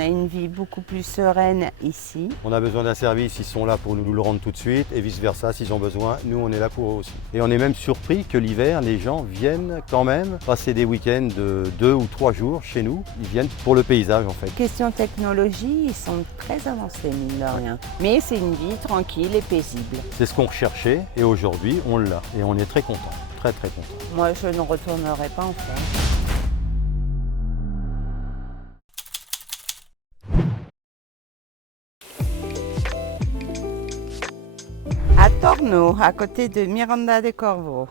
on a une vie beaucoup plus sereine ici. On a besoin d'un service, ils sont là pour nous le rendre tout de suite et vice versa, s'ils ont besoin, nous on est là pour eux aussi. Et on est même surpris que l'hiver, les gens viennent quand même passer des week-ends de 2 ou 3 jours chez nous. Ils viennent pour le paysage en fait. Question technologie, ils sont très avancés mine de rien. Mais c'est une vie tranquille et paisible. C'est ce qu'on recherchait et aujourd'hui on l'a et on est très content, très très content. Moi je ne retournerai pas en France. À Torno, à côté de Miranda de Corvo,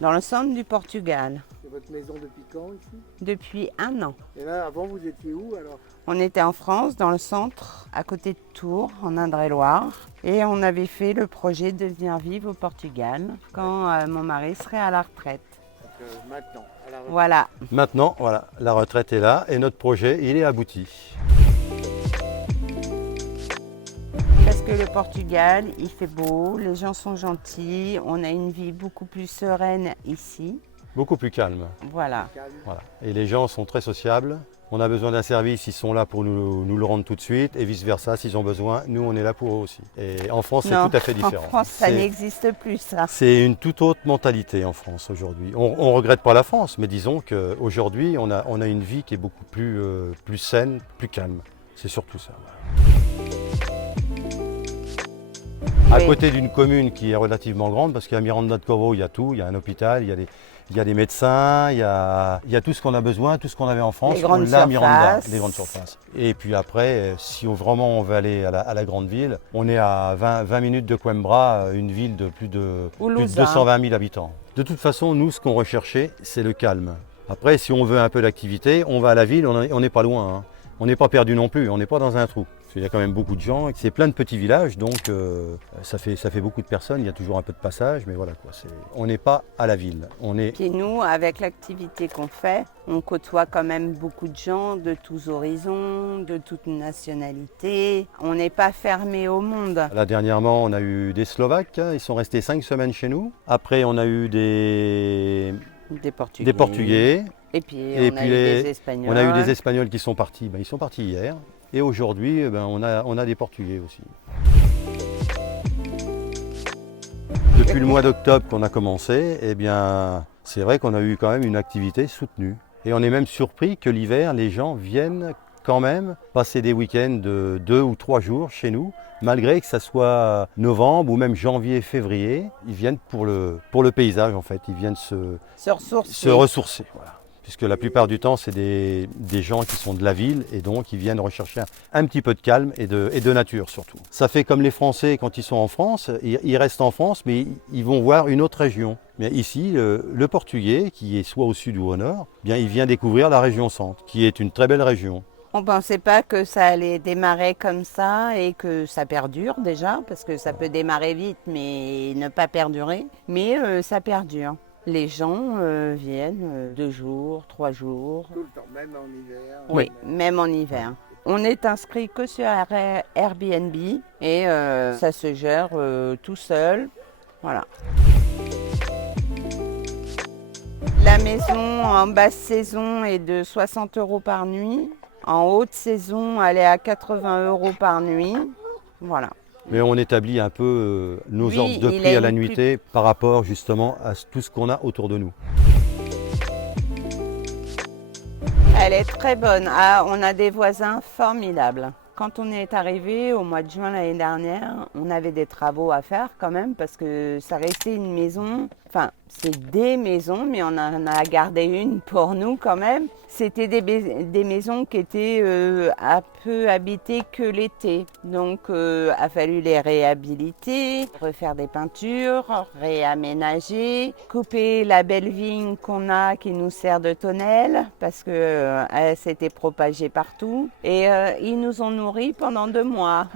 dans le centre du Portugal, C'est votre maison depuis quand ici? depuis 1 an. Et là, avant, vous étiez où alors? On était en France, dans le centre, à côté de Tours, en Indre-et-Loire. Et on avait fait le projet de venir vivre au Portugal quand mon mari serait à la retraite. Donc, maintenant, à la retraite. Voilà. Maintenant, voilà, la retraite est là et notre projet, il est abouti. Parce que le Portugal, il fait beau, les gens sont gentils, on a une vie beaucoup plus sereine ici. Beaucoup plus calme. Voilà. Calme. Voilà. Et les gens sont très sociables. On a besoin d'un service, ils sont là pour nous le rendre tout de suite et vice versa, s'ils ont besoin, nous on est là pour eux aussi. Et en France, c'est Non, tout à fait différent. En France, ça C'est- n'existe plus, ça. C'est une toute autre mentalité en France aujourd'hui. On ne regrette pas la France, mais disons qu'aujourd'hui, on a une vie qui est beaucoup plus saine, plus calme. C'est surtout ça. Voilà. À Oui. côté d'une commune qui est relativement grande, parce qu'à Miranda de Corvo, il y a tout, il y a un hôpital, il y a des médecins, il y a tout ce qu'on a besoin, tout ce qu'on avait en France, Les grandes on l'a à Miranda, surfaces. les grandes surfaces. Et puis après, si vraiment on veut aller à la grande ville, on est à 20 minutes de Coimbra, une ville de plus de Oulouza. 220 000 habitants. De toute façon, nous, ce qu'on recherchait, c'est le calme. Après, si on veut un peu d'activité, on va à la ville, on n'est pas loin, hein. On n'est pas perdu non plus, on n'est pas dans un trou. Il y a quand même beaucoup de gens, c'est plein de petits villages, donc ça fait beaucoup de personnes, il y a toujours un peu de passage, mais voilà quoi. On n'est pas à la ville. Puis nous, avec l'activité qu'on fait, on côtoie quand même beaucoup de gens de tous horizons, de toutes nationalités. On n'est pas fermé au monde. Là dernièrement, on a eu des Slovaques, hein, ils sont restés 5 semaines chez nous. Après, on a eu des Portugais. Et puis Et on a puis eu des Espagnols. On a eu des Espagnols qui sont partis. Ils sont partis hier. Et aujourd'hui, on a des Portugais aussi. Depuis le mois d'octobre qu'on a commencé, c'est vrai qu'on a eu quand même une activité soutenue. Et on est même surpris que l'hiver, les gens viennent quand même passer des week-ends de 2 ou 3 jours chez nous, malgré que ça soit novembre ou même janvier, février. Ils viennent pour le paysage en fait, ils viennent se ressourcer. Voilà. Puisque la plupart du temps, c'est des gens qui sont de la ville et donc ils viennent rechercher un petit peu de calme et de nature surtout. Ça fait comme les Français quand ils sont en France, ils restent en France mais ils vont voir une autre région. Mais ici, le Portugais, qui est soit au sud ou au nord, il vient découvrir la région centre, qui est une très belle région. On ne pensait pas que ça allait démarrer comme ça et que ça perdure déjà, parce que ça peut démarrer vite mais ne pas perdurer. Mais ça perdure. Les gens viennent 2 jours, 3 jours. Tout le temps, même en hiver. Oui, même en hiver. On est inscrit que sur Airbnb et ça se gère tout seul. Voilà. La maison en basse saison est de 60 € par nuit. En haute saison, elle est à 80 € par nuit. Voilà. Mais on établit un peu nos Oui, ordres de il prix a à la une nuitée par rapport justement à tout ce qu'on a autour de nous. Elle est très bonne. Ah, on a des voisins formidables. Quand on est arrivé au mois de juin l'année dernière, on avait des travaux à faire quand même parce que ça restait une maison. Enfin, c'est des maisons, mais on en a gardé une pour nous quand même. C'était des maisons qui étaient un peu habitées que l'été. Donc, a fallu les réhabiliter, refaire des peintures, réaménager, couper la belle vigne qu'on a qui nous sert de tonnelle parce que elle s'était propagée partout. Et ils nous ont nourris pendant 2 mois.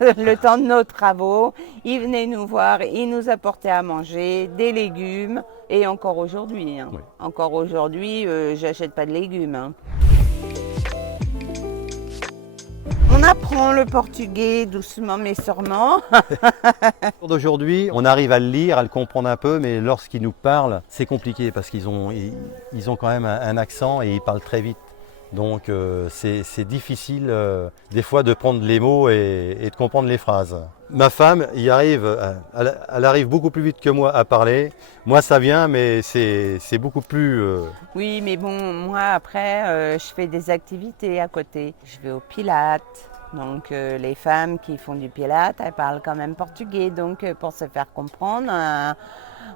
Le temps de nos travaux, ils venaient nous voir, ils nous apportaient à manger, des légumes, et encore aujourd'hui. Hein. Oui. Encore aujourd'hui, j'achète pas de légumes. Hein. On apprend le portugais doucement mais sûrement. D'aujourd'hui, on arrive à le lire, à le comprendre un peu, mais lorsqu'ils nous parlent, c'est compliqué parce qu'ils ont quand même un accent et ils parlent très vite. Donc c'est difficile des fois de prendre les mots et de comprendre les phrases. Ma femme elle arrive beaucoup plus vite que moi à parler. Moi ça vient, mais c'est beaucoup plus... Oui, mais bon, moi après, je fais des activités à côté. Je vais au Pilates. Donc les femmes qui font du Pilates, elles parlent quand même portugais. Donc pour se faire comprendre,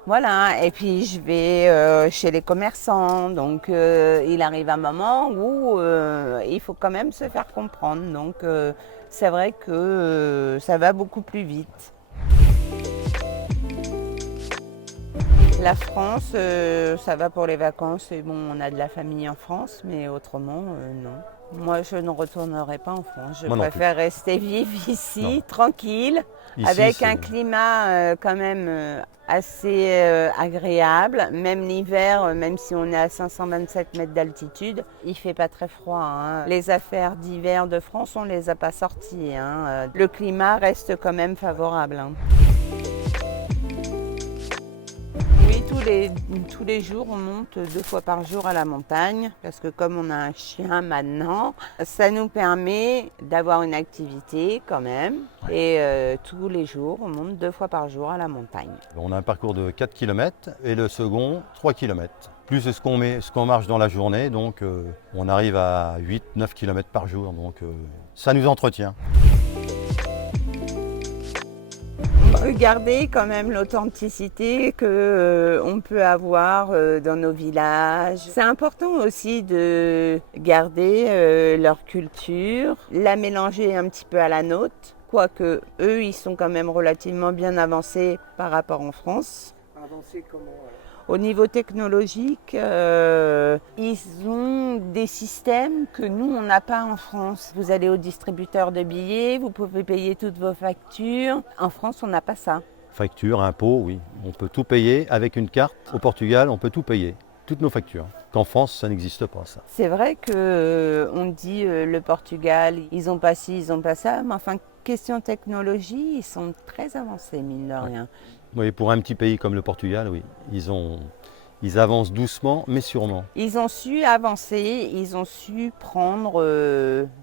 voilà. Et puis je vais chez les commerçants. Donc il arrive un moment où il faut quand même se faire comprendre. Donc c'est vrai que ça va beaucoup plus vite. La France, ça va pour les vacances. Et bon, on a de la famille en France, mais autrement, non. Moi, je ne retournerai pas en France. Je préfère rester vivre ici, tranquille, Ici, avec un climat quand même assez agréable. Même l'hiver, même si on est à 527 mètres d'altitude, il ne fait pas très froid, hein. Les affaires d'hiver de France, on ne les a pas sorties, hein. Le climat reste quand même favorable, hein. Tous les jours, on monte 2 fois par jour à la montagne parce que comme on a un chien maintenant, ça nous permet d'avoir une activité quand même. Et tous les jours, on monte 2 fois par jour à la montagne. On a un parcours de 4 km et le second 3 km. Plus ce qu'on marche dans la journée, donc on arrive à 8-9 km par jour. Donc ça nous entretient. Garder quand même l'authenticité qu'on peut avoir dans nos villages. C'est important aussi de garder leur culture, la mélanger un petit peu à la nôtre, quoique eux, ils sont quand même relativement bien avancés par rapport en France. Avancés comment alors ? Au niveau technologique, ils ont des systèmes que nous, on n'a pas en France. Vous allez au distributeur de billets, vous pouvez payer toutes vos factures. En France, on n'a pas ça. Facture, impôts, oui. On peut tout payer avec une carte. Au Portugal, on peut tout payer. Toutes nos factures. Qu'en France, ça n'existe pas, ça. C'est vrai qu'on dit le Portugal, ils n'ont pas ci, ils n'ont pas ça. Mais enfin, question technologie, ils sont très avancés, mine de rien. Oui, pour un petit pays comme le Portugal, oui. Ils avancent doucement, mais sûrement. Ils ont su avancer, ils ont su prendre,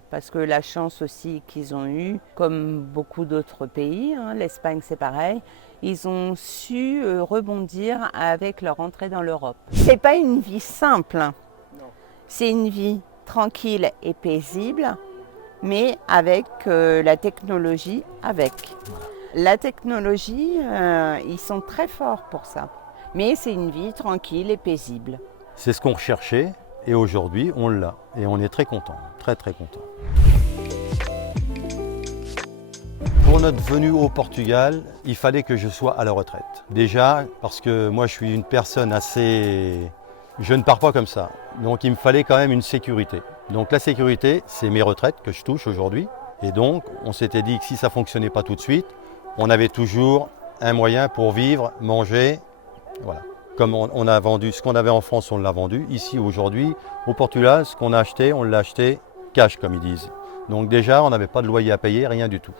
parce que la chance aussi qu'ils ont eue, comme beaucoup d'autres pays, hein, l'Espagne c'est pareil, ils ont su rebondir avec leur entrée dans l'Europe. C'est pas une vie simple, hein. C'est une vie tranquille et paisible, mais avec la technologie avec. La technologie, ils sont très forts pour ça. Mais c'est une vie tranquille et paisible. C'est ce qu'on recherchait et aujourd'hui on l'a. Et on est très content, très très content. Pour notre venue au Portugal, il fallait que je sois à la retraite. Déjà parce que moi je suis une personne assez... Je ne pars pas comme ça. Donc il me fallait quand même une sécurité. Donc la sécurité, c'est mes retraites que je touche aujourd'hui. Et donc on s'était dit que si ça ne fonctionnait pas tout de suite, on avait toujours un moyen pour vivre, manger. Voilà. Comme on a vendu ce qu'on avait en France, on l'a vendu. Ici, aujourd'hui, au Portugal, ce qu'on a acheté, on l'a acheté cash, comme ils disent. Donc déjà, on n'avait pas de loyer à payer, rien du tout.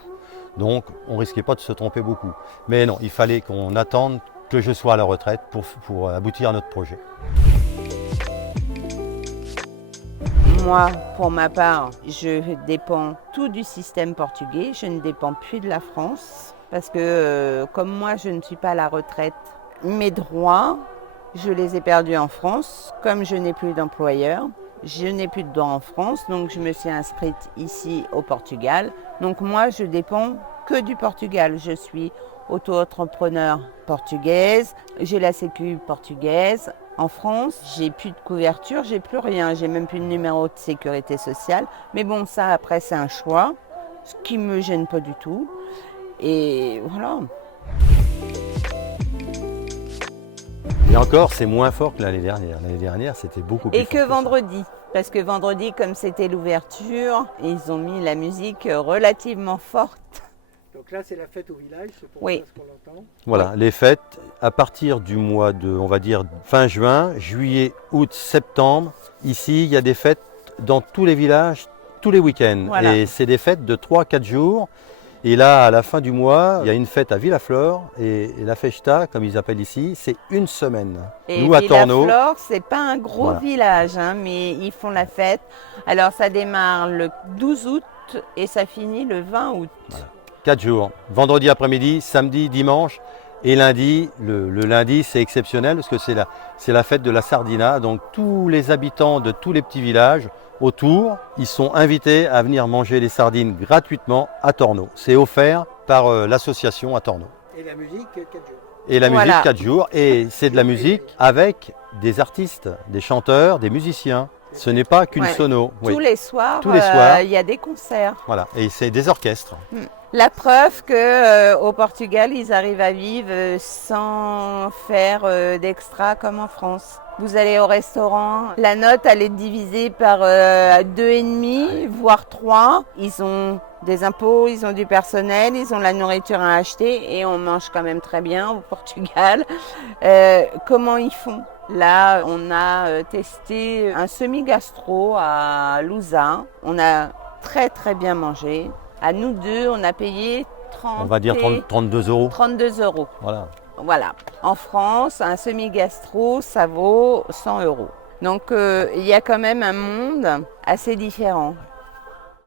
Donc, on ne risquait pas de se tromper beaucoup. Mais non, il fallait qu'on attende que je sois à la retraite pour aboutir à notre projet. Moi, pour ma part, je dépends tout du système portugais. Je ne dépends plus de la France. Parce que comme moi, je ne suis pas à la retraite, mes droits, je les ai perdus en France. Comme je n'ai plus d'employeur, je n'ai plus de droits en France. Donc, je me suis inscrite ici au Portugal. Donc, moi, je dépends que du Portugal. Je suis auto-entrepreneur portugaise. J'ai la sécu portugaise. En France, j'ai plus de couverture, j'ai plus rien. J'ai même plus de numéro de sécurité sociale. Mais bon, ça, après, c'est un choix. Ce qui ne me gêne pas du tout. Et voilà. Et encore, c'est moins fort que l'année dernière. L'année dernière, c'était beaucoup plus fort. Et que vendredi. Parce que vendredi, comme c'était l'ouverture, ils ont mis la musique relativement forte. Donc là, c'est la fête au village, c'est pour Oui. ça ce qu'on entend. Voilà, les fêtes, à partir du mois de, on va dire, fin juin, juillet, août, septembre, ici, il y a des fêtes dans tous les villages, tous les week-ends. Voilà. Et c'est des fêtes de 3-4 jours. Et là, à la fin du mois, il y a une fête à Villaflor et la festa, comme ils appellent ici, c'est une semaine. Et Nous, à Tornau, Villaflor, c'est pas un gros Voilà. village, hein, mais ils font la fête. Alors ça démarre le 12 août et ça finit le 20 août. 4 jours. Vendredi après-midi, samedi, dimanche et lundi. Le lundi, c'est exceptionnel parce que c'est la fête de la Sardina. Donc tous les habitants de tous les petits villages autour, ils sont invités à venir manger les sardines gratuitement à Tornau. C'est offert par l'association à Tornau. Et la musique, 4 jours. Et la Voilà. musique 4 jours. Et c'est de la musique avec des artistes, des chanteurs, des musiciens. Ce n'est pas qu'une Ouais. sono. Oui. Tous les soirs, Tous les soirs. il y a des concerts. Voilà. Et c'est des orchestres. La preuve que au Portugal, ils arrivent à vivre sans faire d'extra comme en France. Vous allez au restaurant, la note elle est divisée par 2,5, voire 3. Ils ont des impôts, ils ont du personnel, ils ont la nourriture à acheter et on mange quand même très bien au Portugal. Comment ils font? Là, on a testé un semi-gastro à Louza. On a très très bien mangé. À nous deux, on a payé 30 On va dire 32 €. 32 €. Voilà. Voilà. En France, un semi-gastro, ça vaut 100 €. Donc, il y a quand même un monde assez différent.